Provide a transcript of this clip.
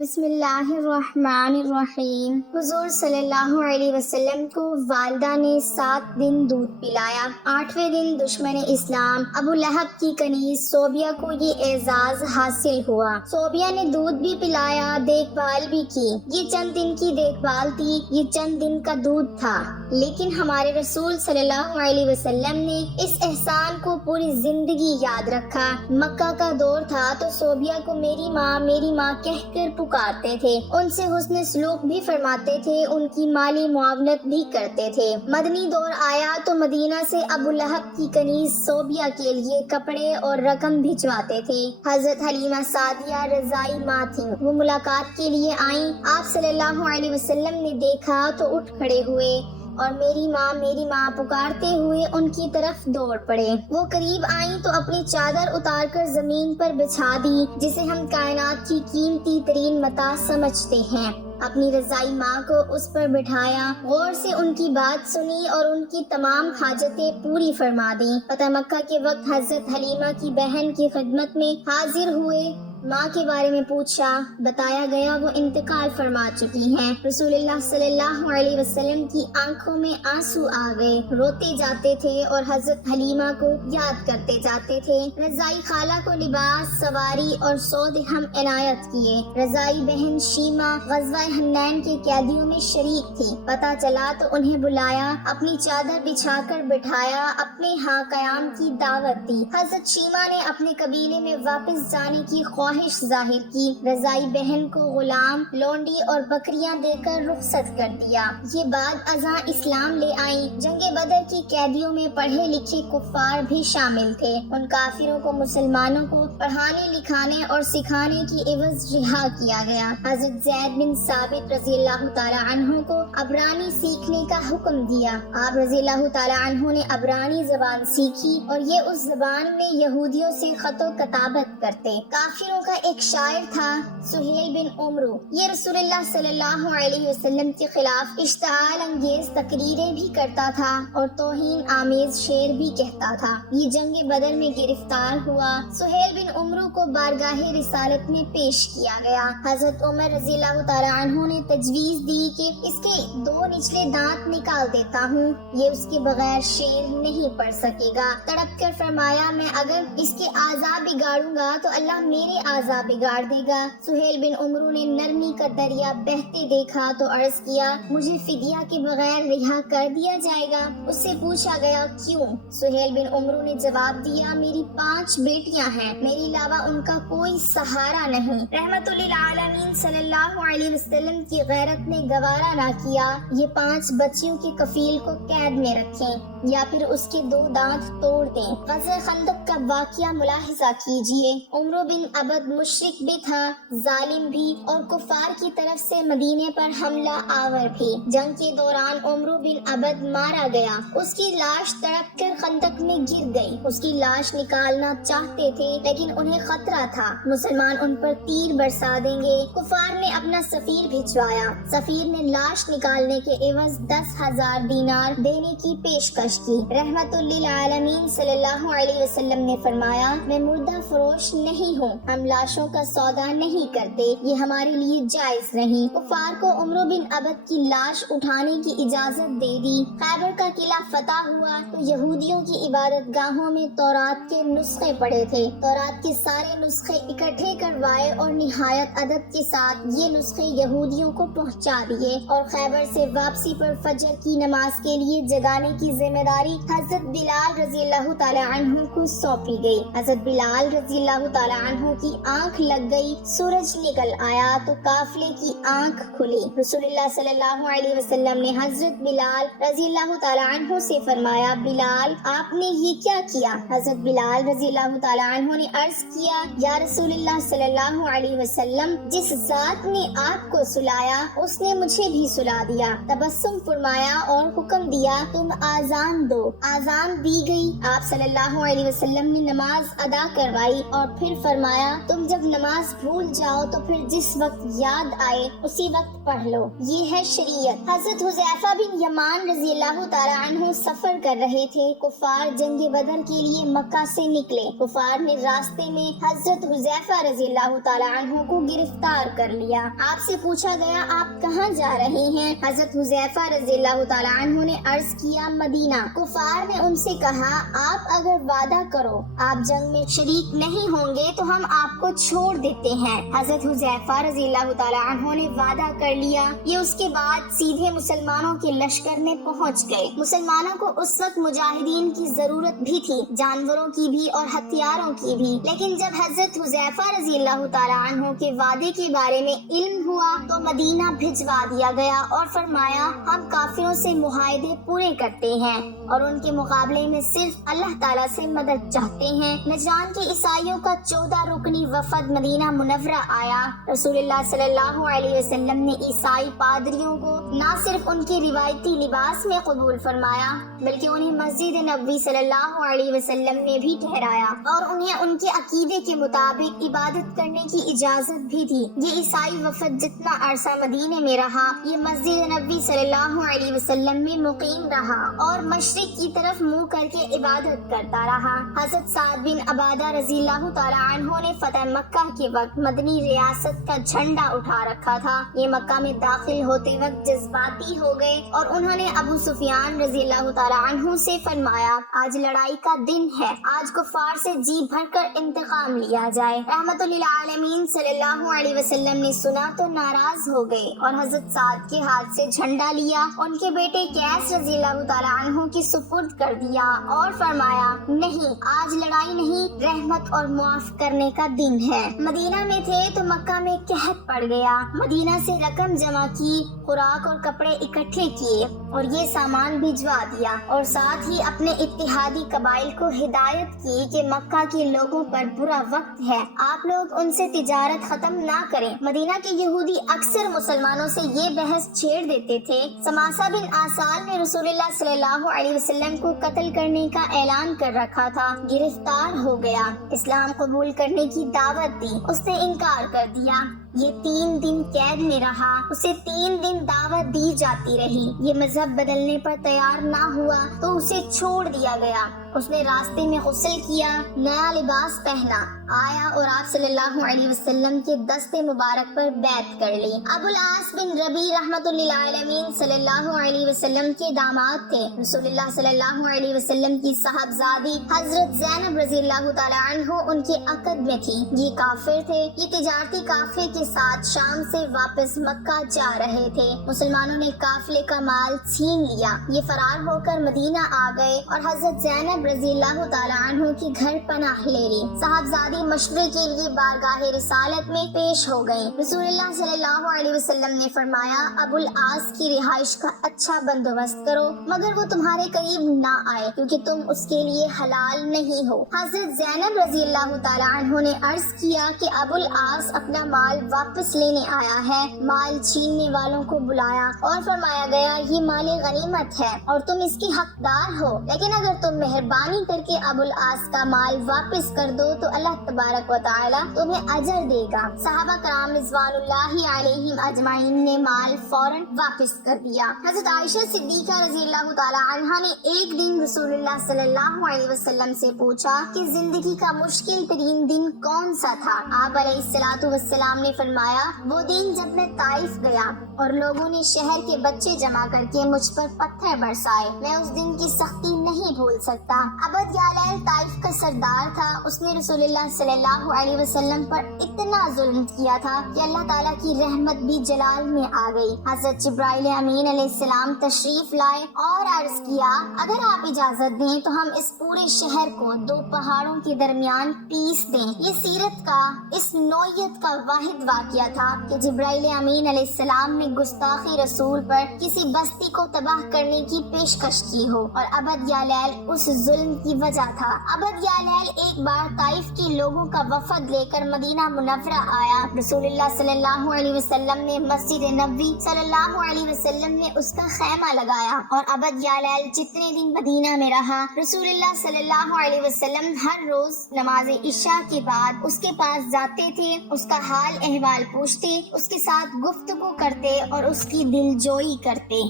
بسم اللہ الرحمن الرحیم۔ حضور صلی اللہ علیہ وسلم کو والدہ نے 7 دن دودھ پلایا۔ 8ویں دن دشمن اسلام ابو لہب کی کنیز صوبیہ کو یہ اعزاز حاصل ہوا۔ صوبیہ نے دودھ بھی پلایا، دیکھ بھال بھی کی۔ یہ چند دن کی دیکھ بھال تھی، یہ چند دن کا دودھ تھا، لیکن ہمارے رسول صلی اللہ علیہ وسلم نے اس احسان کو پوری زندگی یاد رکھا۔ مکہ کا دور تھا تو صوبیہ کو میری ماں کہہ کر پکارتے تھے، ان سے حسن سلوک بھی فرماتے تھے، ان کی مالی معاونت بھی کرتے تھے۔ مدنی دور آیا تو مدینہ سے ابو لہب کی کنیز صوبیہ کے لیے کپڑے اور رقم بھجواتے تھے۔ حضرت حلیمہ سعدیہ رضائی ماں تھیں، وہ ملاقات کے لیے آئیں۔ آپ صلی اللہ علیہ وسلم نے دیکھا تو اٹھ کھڑے ہوئے اور میری ماں پکارتے ہوئے ان کی طرف دوڑ پڑے۔ وہ قریب آئیں تو اپنی چادر اتار کر زمین پر بچھا دی، جسے ہم کائنات کی قیمتی ترین متاع سمجھتے ہیں۔ اپنی رضائی ماں کو اس پر بٹھایا، غور سے ان کی بات سنی اور ان کی تمام حاجتیں پوری فرما دیں۔ فتح مکہ کے وقت حضرت حلیمہ کی بہن کی خدمت میں حاضر ہوئے، ماں کے بارے میں پوچھا، بتایا گیا وہ انتقال فرما چکی ہیں۔ رسول اللہ صلی اللہ علیہ وسلم کی آنکھوں میں آنسو آ گئے، روتے جاتے تھے اور حضرت حلیمہ کو یاد کرتے جاتے تھے۔ رضائی خالہ کو لباس، سواری اور 100 درہم عنایت کیے۔ رضائی بہن شیمہ غزوہ حنین کے قیدیوں میں شریک تھی، پتہ چلا تو انہیں بلایا، اپنی چادر بچھا کر بٹھایا، اپنے ہاں قیام کی دعوت دی۔ حضرت شیمہ نے اپنے قبیلے میں واپس جانے کی خواہش ظاہر کی۔ رضائی بہن کو غلام، لونڈی اور بکریاں دے کر رخصت کر دیا۔ یہ بعد ازاں اسلام لے آئیں۔ جنگ بدر کی قیدیوں میں پڑھے لکھے کفار بھی شامل تھے۔ ان کافروں کو مسلمانوں کو پڑھانے لکھانے اور سکھانے کی عوض رہا کیا گیا۔ حضرت زید بن ثابت رضی اللہ تعالی عنہ کو عبرانی سیکھنے کا حکم دیا۔ آپ رضی اللہ تعالی عنہ نے عبرانی زبان سیکھی اور یہ اس زبان میں یہودیوں سے خط و کتابت کرتے۔ کافروں کا ایک شاعر تھا سہیل بن عمرو، یہ رسول اللہ صلی اللہ علیہ وسلم کے خلاف اشتعال انگیز تقریریں بھی کرتا تھا اور توہین آمیز شعر بھی کہتا تھا۔ یہ جنگ بدر میں گرفتار ہوا۔ سہیل بن عمرو کو بارگاہ رسالت میں پیش کیا گیا۔ حضرت عمر رضی اللہ تعالی عنہ نے تجویز دی کہ اس کے 2 نچلے دانت نکال دیتا ہوں، یہ اس کے بغیر شعر نہیں پڑھ سکے گا۔ تڑپ کر فرمایا، میں اگر اس کے اعضاء بگاڑوں گا تو اللہ میرے اعضاء بگاڑ دے گا۔ سہیل بن عمرو نے نرمی کا دریا بہتے دیکھا تو عرض کیا، مجھے فدیہ کے بغیر رہا کر دیا جائے گا؟ اس سے پوچھا گیا، کیوں؟ سہیل بن عمرو نے جواب دیا، میری 5 بیٹیاں ہیں، میرے علاوہ ان کا کوئی سہارا نہیں۔ رحمت للعالمین صلی اللہ علیہ وسلم کی غیرت نے گوارا نہ کیا یہ 5 بچیوں کے کفیل کو قید میں رکھیں یا پھر اس کے 2 دانت توڑ دیں۔ غزوہ خندق کا واقعہ ملاحظہ کیجئے۔ عمرو بن عبد مشرک بھی تھا، ظالم بھی، اور کفار کی طرف سے مدینے پر حملہ آور بھی۔ جنگ کے دوران عمرو بن عبد مارا گیا، اس کی لاش تڑپ کر خندق میں گر گئی۔ اس کی لاش نکالنا چاہتے تھے لیکن انہیں خطرہ تھا، مسلمان ان پر تیر برسا دیں گے۔ کفار نے اپنا سفیر بھجوایا، سفیر نے لاش نکالنے کے عوض 10,000 دینار دینے کی پیشکش کی۔ رحمت للعالمین صلی اللہ علیہ وسلم نے فرمایا، میں مردہ فروش نہیں ہوں، ہم لاشوں کا سودا نہیں کرتے، یہ ہمارے لیے جائز نہیں۔ کفار کو عمرو بن عبد کی لاش اٹھانے کی اجازت دے دی۔ خیبر کا قلعہ فتح ہوا تو یہودیوں کی عبادت گاہوں میں تورات کے نسخے پڑے تھے۔ تورات کے سارے نسخے اکٹھے کروائے اور نہایت ادب کے ساتھ یہ نسخے یہودیوں کو پہنچا دیے، اور خیبر سے واپسی پر فجر کی نماز کے لیے جگانے کی ذمہ داری حضرت بلال رضی اللہ تعالی عنہ کو سونپی گئی۔ حضرت بلال رضی اللہ تعالی عنہ کی آنکھ لگ گئی، سورج نکل آیا تو قافلے کی آنکھ کھلی۔ رسول اللہ صلی اللہ علیہ وسلم نے حضرت بلال رضی اللہ تعالی عنہ سے فرمایا، بلال آپ نے یہ کیا کیا؟ حضرت بلال رضی اللہ تعالی عنہ نے عرض کیا، یا رسول اللہ صلی اللہ علیہ وسلم، جس ذات نے آپ کو سلایا اس نے مجھے بھی سلا دیا۔ تبسم فرمایا اور حکم دیا، تم آذان اذان دو۔ اذان دی گئی، آپ صلی اللہ علیہ وسلم نے نماز ادا کروائی اور پھر فرمایا تم جب نماز بھول جاؤ تو پھر جس وقت یاد آئے اسی وقت پڑھ لو، یہ ہے شریعت۔ حضرت حذیفہ بن یمان رضی اللہ تعالی عنہ سفر کر رہے تھے۔ کفار جنگ بدر کے لیے مکہ سے نکلے۔ کفار نے راستے میں حضرت حذیفہ رضی اللہ تعالی عنہ کو گرفتار کر لیا۔ آپ سے پوچھا گیا آپ کہاں جا رہے ہیں؟ حضرت حذیفہ رضی اللہ تعالی عنہ نے عرض کیا مدینہ۔ کفار نے ان سے کہا آپ اگر وعدہ کرو آپ جنگ میں شریک نہیں ہوں گے تو ہم آپ کو چھوڑ دیتے ہیں۔ حضرت حذیفہ رضی اللہ تعالی عنہ نے وعدہ کر لیا۔ یہ اس کے بعد سیدھے مسلمانوں کے لشکر میں پہنچ گئے۔ مسلمانوں کو اس وقت مجاہدین کی ضرورت بھی تھی، جانوروں کی بھی اور ہتھیاروں کی بھی، لیکن جب حضرت حذیفہ رضی اللہ تعالی عنہ کے وعدے کے بارے میں علم ہوا تو مدینہ بھجوا دیا گیا اور فرمایا ہم کافروں سے معاہدے پورے کرتے ہیں اور ان کے مقابلے میں صرف اللہ تعالیٰ سے مدد چاہتے ہیں۔ نجران کے عیسائیوں کا 14 رکنی وفد مدینہ منورہ آیا۔ رسول اللہ صلی اللہ علیہ وسلم نے عیسائی پادریوں کو نہ صرف ان کے روایتی لباس میں قبول فرمایا بلکہ انہیں مسجد نبوی صلی اللہ علیہ وسلم میں بھی ٹھہرایا اور انہیں ان کے عقیدے کے مطابق عبادت کرنے کی اجازت بھی دی۔ یہ عیسائی وفد جتنا عرصہ مدینے میں رہا یہ مسجد نبوی صلی اللہ علیہ وسلم میں مقیم رہا اور مشرق کی طرف منہ کر کے عبادت کرتا رہا۔ حضرت سعد بن عبادہ رضی اللہ تعالی عنہ نے فتح مکہ کے وقت مدنی ریاست کا جھنڈا اٹھا رکھا تھا۔ یہ مکہ میں داخل ہوتے وقت جذباتی ہو گئے اور انہوں نے ابو سفیان رضی اللہ تعالی عنہ سے فرمایا آج لڑائی کا دن ہے، آج کفار سے جی بھر کر انتقام لیا جائے۔ رحمت للعالمین صلی اللہ علیہ وسلم نے سنا تو ناراض ہو گئے اور حضرت سعد کے ہاتھ سے جھنڈا لیا، ان کے بیٹے قیس رضی اللہ تعالی عنہ کی سپرد کر دیا اور فرمایا نہیں آج لڑائی نہیں، رحمت اور معاف کرنے کا دن ہے۔ مدینہ میں تھے تو مکہ میں قحط پڑ گیا۔ مدینہ سے رقم جمع کی، خوراک اور کپڑے اکٹھے کیے اور یہ سامان بھجوا دیا اور ساتھ ہی اپنے اتحادی قبائل کو ہدایت کی کہ مکہ کے لوگوں پر برا وقت ہے، آپ لوگ ان سے تجارت ختم نہ کریں۔ مدینہ کے یہودی اکثر مسلمانوں سے یہ بحث چھیڑ دیتے تھے۔ سماسہ بن آسال نے رسول اللہ صلی اللہ علیہ وسلم کو قتل کرنے کا اعلان کر رکھا تھا، گرفتار ہو گیا، اسلام قبول کرنے کی دعوت دی، اس نے انکار کر دیا۔ یہ 3 دن قید میں رہا، اسے 3 دن دعوت دی جاتی رہی، یہ مذہب بدلنے پر تیار نہ ہوا تو اسے چھوڑ دیا گیا۔ اس نے راستے میں غسل کیا، نیا لباس پہنا، آیا اور آپ صلی اللہ علیہ وسلم کے دست مبارک پر بیعت کر لی۔ ابو العاص بن ربیع رحمت للعالمین صلی اللہ علیہ وسلم کے داماد تھے۔ رسول اللہ صلی اللہ علیہ وسلم کی صاحبزادی حضرت زینب رضی اللہ تعالی عنہ ان کے عقد میں تھی۔ یہ کافر تھے، یہ تجارتی قافلے کے ساتھ شام سے واپس مکہ جا رہے تھے۔ مسلمانوں نے قافلے کا مال چھین لیا، یہ فرار ہو کر مدینہ آ گئے اور حضرت زینب رضی اللہ تعالی عنہ کے گھر پناہ لے لی۔ صاحبزادی مشورے کے لیے بارگاہ رسالت میں پیش ہو گئی۔ رسول اللہ صلی اللہ علیہ وسلم نے فرمایا ابو العاص کی رہائش کا اچھا بندوبست کرو مگر وہ تمہارے قریب نہ آئے کیونکہ تم اس کے لیے حلال نہیں ہو۔ حضرت زینب رضی اللہ تعالی عنہ نے عرض کیا کہ ابو العاص اپنا مال واپس لینے آیا ہے۔ مال چھیننے والوں کو بلایا اور فرمایا گیا یہ مال غنیمت ہے اور تم اس کی حقدار ہو، لیکن اگر تم مہربانی کر کے ابو العاص کا مال واپس کر دو تو اللہ تبارک و تعالی تمہیں اجر دے گا۔ صحابہ کرام رضوان اللہ علیہم اجمعین نے مال فوراً واپس کر دیا۔ حضرت عائشہ صدیقہ رضی اللہ تعالی عنہا نے ایک دن رسول اللہ صلی اللہ علیہ وسلم سے پوچھا کہ زندگی کا مشکل ترین دن کون سا تھا؟ آپ علیہ الصلوۃ والسلام نے فرمایا وہ دن جب میں طائف گیا اور لوگوں نے شہر کے بچے جمع کر کے مجھ پر پتھر برسائے، میں اس دن کی سختی نہیں بھول سکتا۔ ابد یالیل طائف کا سردار تھا، اس نے رسول اللہ صلی اللہ علیہ وسلم پر اتنا ظلم کیا تھا کہ اللہ تعالیٰ کی رحمت بھی جلال میں آ گئی۔ حضرت جبرائیل امین علیہ السلام تشریف لائے اور عرض کیا اگر آپ اجازت دیں تو ہم اس پورے شہر کو 2 پہاڑوں کے درمیان پیس دیں۔ یہ سیرت کا اس نوعیت کا واحد واقعہ تھا کہ جبرائیل امین علیہ السلام نے گستاخی رسول پر کسی بستی کو تباہ کرنے کی پیشکش کی ہو، اور ابد یا لیل اس ظلم کی وجہ تھا۔ ابد یا لیل ایک بار طائف کے لوگوں کا وفد لے کر مدینہ منورہ آیا۔ رسول اللہ صلی اللہ علیہ وسلم نے مسجد نبوی صلی اللہ علیہ وسلم نے اس کا خیمہ لگایا، اور ابد یا لیل جتنے دن مدینہ میں رہا، رسول اللہ صلی اللہ علیہ وسلم ہر روز نماز عشاء کے بعد اس کے پاس جاتے تھے، اس کا حال احوال پوچھتے، اس کے ساتھ گفتگو کرتے اور اس کی دل جوئی کرتے۔